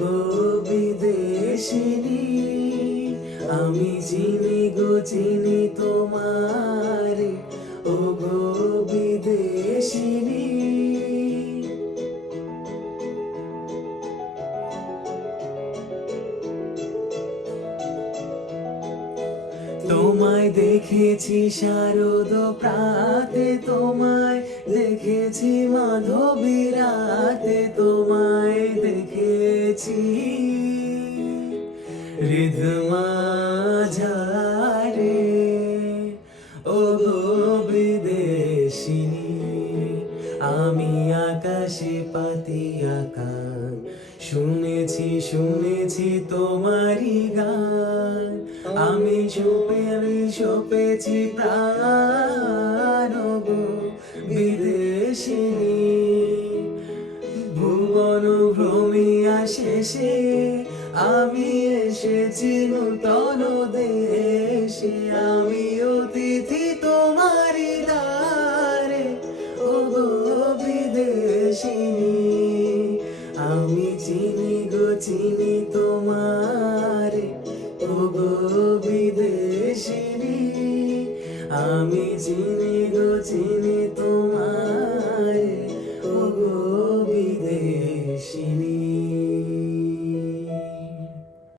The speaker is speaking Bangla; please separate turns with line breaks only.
গো বিদেশিনী, আমি চিনি গো, চিনি তোমারে। ও গো বিদেশিনী, তোমায় দেখেছি শারদ প্রাতে, তোমায় দেখেছি মাধবী রাতে, তোমায় রিধমা ঝারে ও বিদেশিনী আমি আকাশে পাতি আঁকা শুনেছি শুনেছি তোমারই গান। আমি চোপে শেষে আমি এসেছি নূতন দেশে। আমি অতিথি তোমারি দারে ও গো বিদেশিনী। আমি চিনি গো, চিনি তোমার ও গো বিদেশিনী। আমি চিনি গো, চিনি